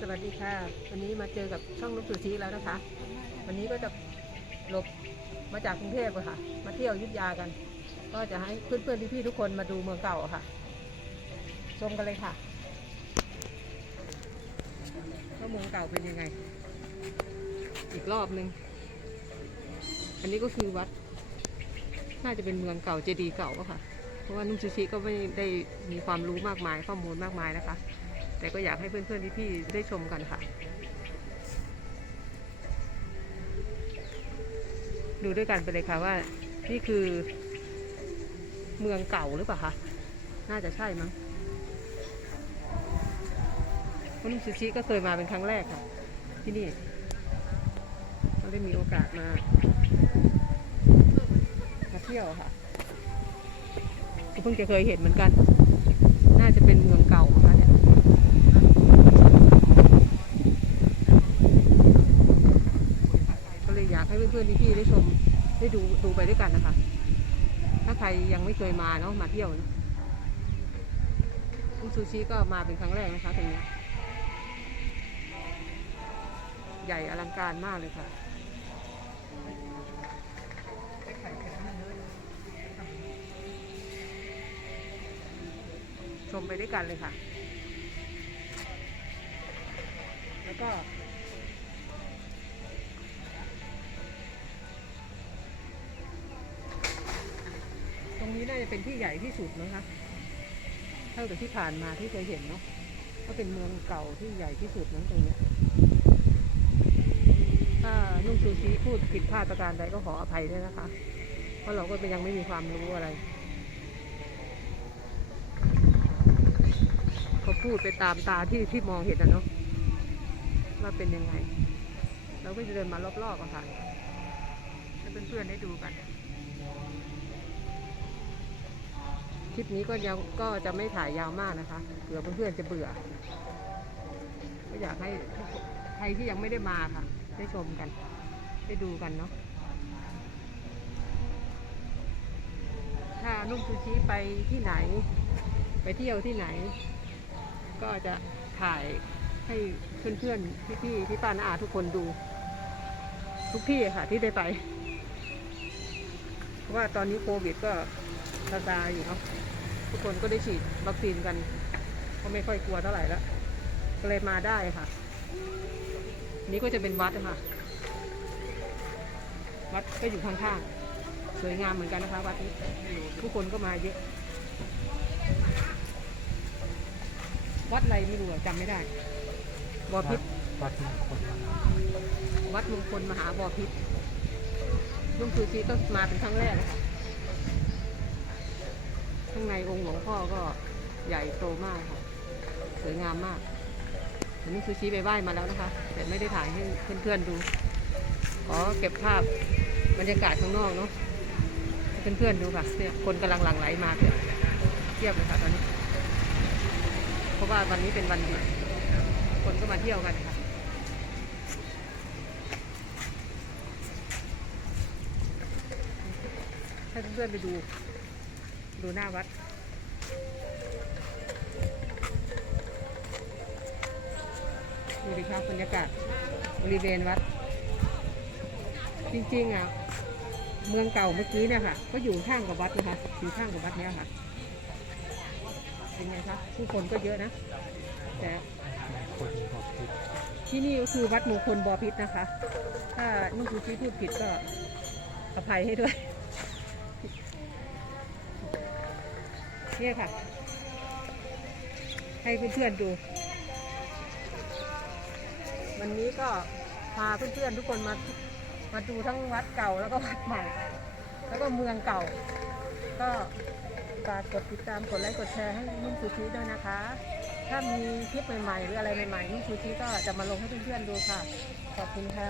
สวัสดีค่ะ วันนี้มาเจอกับช่องลูกสุชีแล้วนะคะ วันนี้ก็จะหลบมาจากกรุงเทพค่ะ มาเที่ยวยุทธยากัน ก็จะให้เพื่อนๆพี่ๆทุกคนมาดูเมืองเก่าค่ะ ชมกันเลยค่ะว่าเมืองเก่าเป็นยังไง อีกรอบนึง อันนี้ก็คือวัด น่าจะเป็นเมืองเก่าเจดีย์เก่าอะค่ะ เพราะว่านุ่มซูชิก็ไม่ได้มีความรู้มากมายข้อมูลมากมายนะคะ แต่ก็อยากให้เพื่อนๆพี่ๆได้ชมกันค่ะ ดูด้วยกันไปเลยค่ะว่า นี่คือเมืองเก่าหรือเปล่าคะ น่าจะใช่มั้งลุงซูชิก็เคยมาเป็นครั้งแรกค่ะ ที่นี่เราได้มีโอกาสมามาเที่ยวค่ะก็เพิ่งจะเคยเห็นเหมือนกัน น่าจะเป็นเมืองเก่าค่ะเนี่ย ก็เลยอยากให้เพื่อนๆพี่ๆได้ชมได้ดูดูไปด้วยกันนะคะ ถ้าใค รยังไม่เคยมาเนาะมาเที่ยวนะคุณซูชิก็มาเป็นครั้งแรกนะคะตรงนี้ ใหญ่อลังการมากเลยค่ะชมไปด้วยกันเลยค่ะ แล้วก็ จะเป็นที่ใหญ่ที่สุดนะคะเท่ากับที่ผ่านมาที่เคยเห็นเนาะก็เป็นเมืองเก่าที่ใหญ่ที่สุดนั้นตรงนี้ถ้านุ่งซูชิพูดผิดพลาดประการใดก็ขออภัยด้วยนะคะ เพราะเราก็ยังไม่มีความรู้อะไรก็พูดไปตามตาที่ที่มองเห็นนะเนาะว่าเป็นยังไง เราก็จะเดินมารอบๆอะค่ะให้เพื่อนๆได้ดูกัน คลิปนี้ก็ยังก็จะไม่ถ่ายยาวมากนะคะเผื่อเพื่อนๆจะเบื่อ ก็อยากให้ใครที่ยังไม่ได้มาค่ะ ได้ชมกัน ได้ดูกันเนาะถ้านุ่มซูชิไปที่ไหน ไปเที่ยวที่ไหน ก็จะถ่ายให้เพื่อนๆพี่ๆพี่ป้าน้าอาทุกคนดู ทุกที่ค่ะที่ได้ไป เพราะว่าตอนนี้โควิดก็ ซาซาอยู่เนาะทุกคนก็ได้ฉีดวัคซีนกันก็ไม่ค่อยกลัวเท่าไหร่แล้วก็เลยมาได้ค่ะ นี่ก็จะเป็นวัดนะคะวัดก็อยู่ข้างๆสวยงามเหมือนกันนะคะวัดนี้ทุกคนก็มาเยอะวัดอะไรไม่รู้อะจำไม่ได้บอพิษวัดมงคลวัดมงคลมหาบอพิษลุงซูชีก็มาเป็นครั้งแรกนะคะข้างในองค์หลวงพ่อก็ใหญ่โตมากค่ะ สวยงามมากวันนี้ซูชิไปไหว้มาแล้วนะคะ แต่ไม่ได้ถ่ายให้เพื่อนๆดู ขอเก็บภาพบรรยากาศข้างนอกเนาะให้เพื่อนๆดูค่ะ เนี่ยคนกำลังหลั่งไหลมาเทียบเทียบเลยค่ะตอนนี้ เพราะว่าวันนี้เป็นวันหยุด คนก็มาเที่ยวกันค่ะให้เพื่อนๆไปดู ดูหน้าวัด ดูดิครับบรรยากาศบริเวณวัด จริงๆอะเมืองเก่าเมื่อกี้เนี่ยค่ะ ก็อยู่ข้างกับวัดนะคะอยู่ข้างกับวัดเนี้ยค่ะเป็นไงคะผู้คนก็เยอะนะ แต่ที่นี่ก็คือวัดมงคลบอพิษนะคะ ถ้านุ่งซูชิพูดผิดก็อภัยให้ด้วย เนี่ยค่ะ ให้เพื่อนๆดู วันนี้ก็พาเพื่อนๆทุกคนมามาดูทั้งวัดเก่าแล้วก็วัดใหม่ แล้วก็เมืองเก่า ก็ฝากกดติดตามกดไลค์กดแชร์ให้นุ่มซูชิด้วยนะคะ ถ้ามีคลิปใหม่ๆหรืออะไรใหม่ๆนุ่มซูชิก็จะมาลงให้เพื่อนๆดูค่ะ ขอบคุณค่ะ